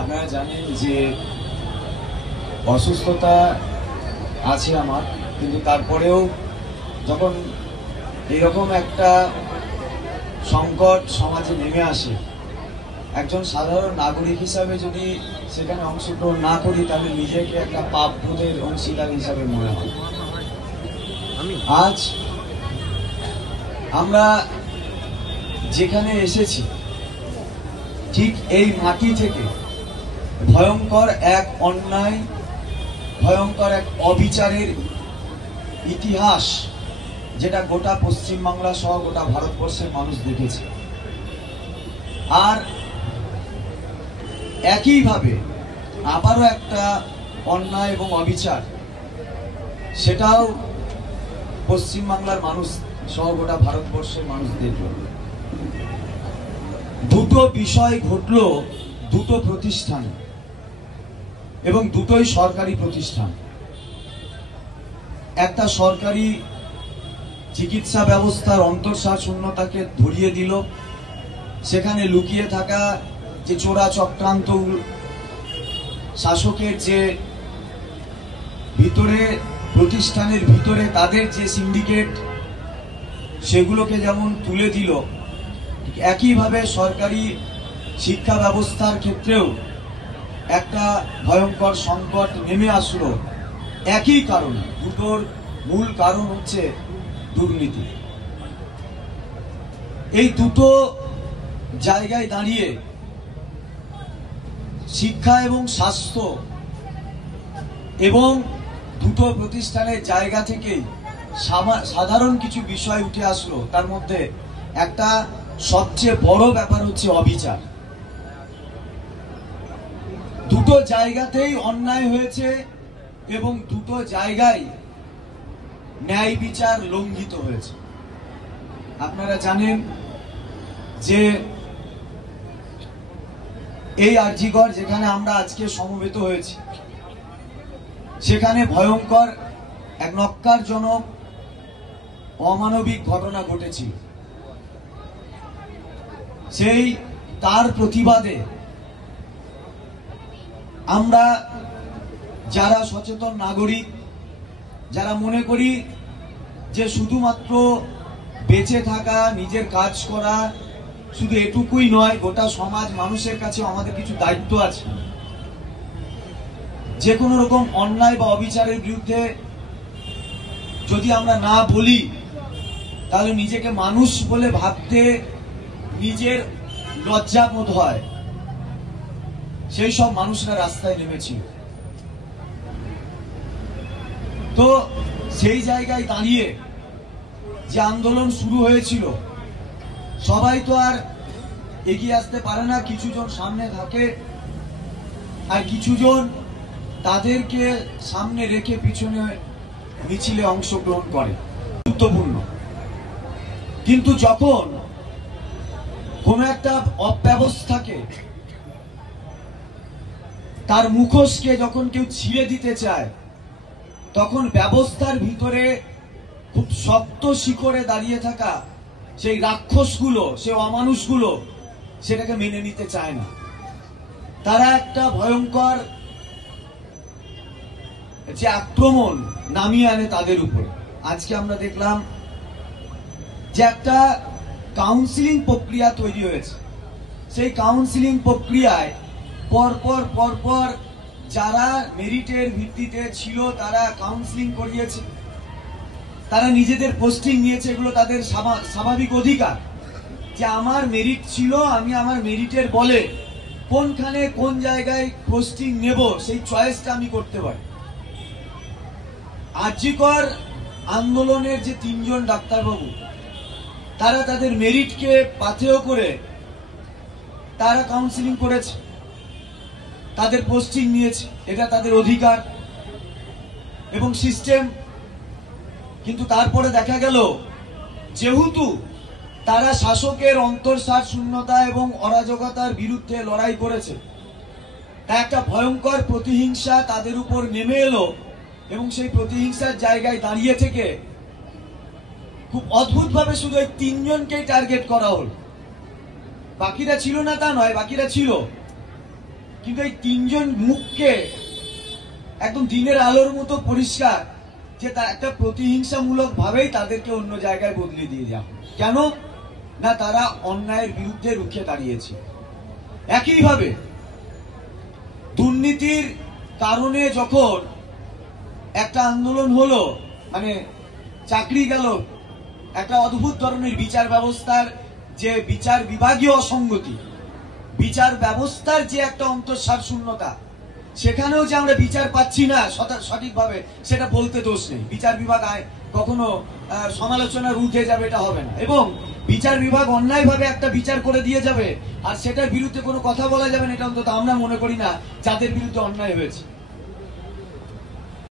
আপনারা জানেন যে অসুস্থতা আছে আমার, কিন্তু তারপরেও যখন এরকম একটা সংকট সমাজে নেমে আসে, একজন সাধারণ নাগরিক হিসাবে যদি সেখানে অংশগ্রহণ না করি তাহলে নিজেকে একটা পাপবোধের অংশীদার হিসাবে মনে হয়। আজ আমরা যেখানে এসেছি ঠিক এই মাটি থেকে ভয়ঙ্কর এক অন্যায়, ভয়ঙ্কর এক অবিচারের ইতিহাস যেটা গোটা পশ্চিমবাংলা সহ গোটা ভারতবর্ষের মানুষ দেখেছে। আর একইভাবে আবারও একটা অন্যায় এবং অবিচার, সেটাও পশ্চিমবাংলার মানুষ সহ গোটা ভারতবর্ষের মানুষ দেখল। দুটো বিষয় ঘটল দুটো প্রতিষ্ঠান, এবং দুটোই সরকারি প্রতিষ্ঠান। একটা সরকারি চিকিৎসা ব্যবস্থার অন্তঃসার শূন্যতাকে ধরিয়ে দিল, সেখানে লুকিয়ে থাকা যে চোরা চক্রান্ত, শাসকের যে ভিতরে প্রতিষ্ঠানের ভিতরে তাদের যে সিন্ডিকেট, সেগুলোকে যেমন তুলে দিল, একইভাবে সরকারি শিক্ষা ব্যবস্থার ক্ষেত্রেও একটা ভয়ঙ্কর সংকট নেমে আসলো। একই কারণ, দুটোর মূল কারণ হচ্ছে দুর্নীতি। এই দুটো জায়গায় দাঁড়িয়ে শিক্ষা এবং স্বাস্থ্য এবং দুটো প্রতিষ্ঠানের জায়গা থেকেই সাধারণ কিছু বিষয় উঠে আসলো। তার মধ্যে একটা সবচেয়ে বড় ব্যাপার হচ্ছে অবিচার। দুটো জায়গাতেই অন্যায় হয়েছে এবং দুটো জায়গায় ন্যায় বিচার লঙ্ঘিত হয়েছে। আপনারা জানেন যে এই আরজিকর যেখানে আমরা আজকে সমবেত হয়েছি, সেখানে ভয়ঙ্কর এক ন্যক্কারজনক অমানবিক ঘটনা ঘটেছিল। সেই তার প্রতিবাদে আমরা যারা সচেতন নাগরিক, যারা মনে করি যে শুধুমাত্র বেঁচে থাকা, নিজের কাজ করা, শুধু এটুকুই নয়, গোটা সমাজ মানুষের কাছে আমাদের কিছু দায়িত্ব আছে। যে কোনো রকম অন্যায় বা অবিচারের বিরুদ্ধে যদি আমরা না বলি, তাহলে নিজেকে মানুষ বলে ভাবতে নিজের লজ্জাবোধ হয়। সেই সব মানুষরা রাস্তায় নেমেছিল। তো সেই জায়গায় দাঁড়িয়ে যে আন্দোলন শুরু হয়েছিল, সবাই তো আর এগিয়ে আসতে পারে না, কিছুজন সামনে থাকে আর কিছুজন তাদেরকে সামনে রেখে পিছনে মিছিলে অংশগ্রহণ করে, গুরুত্বপূর্ণ। কিন্তু যখন কোন একটা অব্যবস্থাকে, তার মুখোশকে যখন কেউ ছিঁড়ে দিতে চায়, তখন ব্যবস্থার ভিতরে খুব শক্ত শিকড়ে দাঁড়িয়ে থাকা সেই রাক্ষসগুলো, সেই অমানুষগুলো সেটাকে মেনে নিতে চায় না। তারা একটা ভয়ঙ্কর যে আক্রমণ নামিয়ে আনে তাদের উপরে। আজকে আমরা দেখলাম যে একটা কাউন্সিলিং প্রক্রিয়া তৈরি হয়েছে। সেই কাউন্সিলিং প্রক্রিয়ায় পরপর যারা মেরিটের ভিত্তিতে ছিল তারা কাউন্সিলিং করিয়েছে, তারা নিজেদের পোস্টিং নিয়েছে। এগুলো তাদের স্বাভাবিক অধিকার যে আমার মেরিট ছিল, আমি আমার মেরিটের বলে কোনখানে কোন জায়গায় পোস্টিং নেব সেই চয়েসটা আমি করতে পারি। আরজিকর আন্দোলনের যে তিনজন ডাক্তারবাবু, তারা তাদের মেরিটকে পাথেয় করে তারা কাউন্সিলিং করেছে, তাদের পোস্টিং নিয়েছে, এটা তাদের অধিকার এবং সিস্টেম। কিন্তু তারপরে দেখা গেল যেহেতু তারা শাসকের অন্তঃসার শূন্যতা এবং অরাজকতার বিরুদ্ধে লড়াই করেছে, তা একটা ভয়ঙ্কর প্রতিহিংসা তাদের উপর নেমে এলো এবং সেই প্রতিহিংসার জায়গায় দাঁড়িয়ে থেকে খুব অদ্ভুতভাবে শুধু এই তিনজনকেই টার্গেট করা হল। বাকিরা ছিল না তা নয়, বাকিরা ছিল, কিন্তু এই তিনজন মুখকে একদম দিনের আলোর মতো পরিষ্কার যে তা একটা প্রতিহিংসামূলক ভাবেই তাদেরকে অন্য জায়গায় বদলে দিয়ে যাও। কেন না, তারা অন্যায়ের বিরুদ্ধে রুখে দাঁড়িয়েছে। একইভাবে দুর্নীতির কারণে যখন একটা আন্দোলন হলো, মানে চাকরি গেল, একটা অদ্ভুত ধরনের বিচার ব্যবস্থার যে বিচার বিভাগীয় অসঙ্গতি, বিচার ব্যবস্থার যে একটা অন্তঃসার শূন্যতা, সেখানেও যে আমরা বিচার পাচ্ছি না সঠিকভাবে, সেটা বলতে দোষ নেই। বিচার বিভাগ কখনো সমালোচনার উঠে যাবে, এটা হবে না। এবং বিচার বিভাগ অন্যায়ভাবে একটা বিচার করে দিয়ে যাবে আর সেটার বিরুদ্ধে কোনো কথা বলা যাবে না, এটা অন্তত আমরা মনে করি না যাদের বিরুদ্ধে অন্যায় হয়েছে।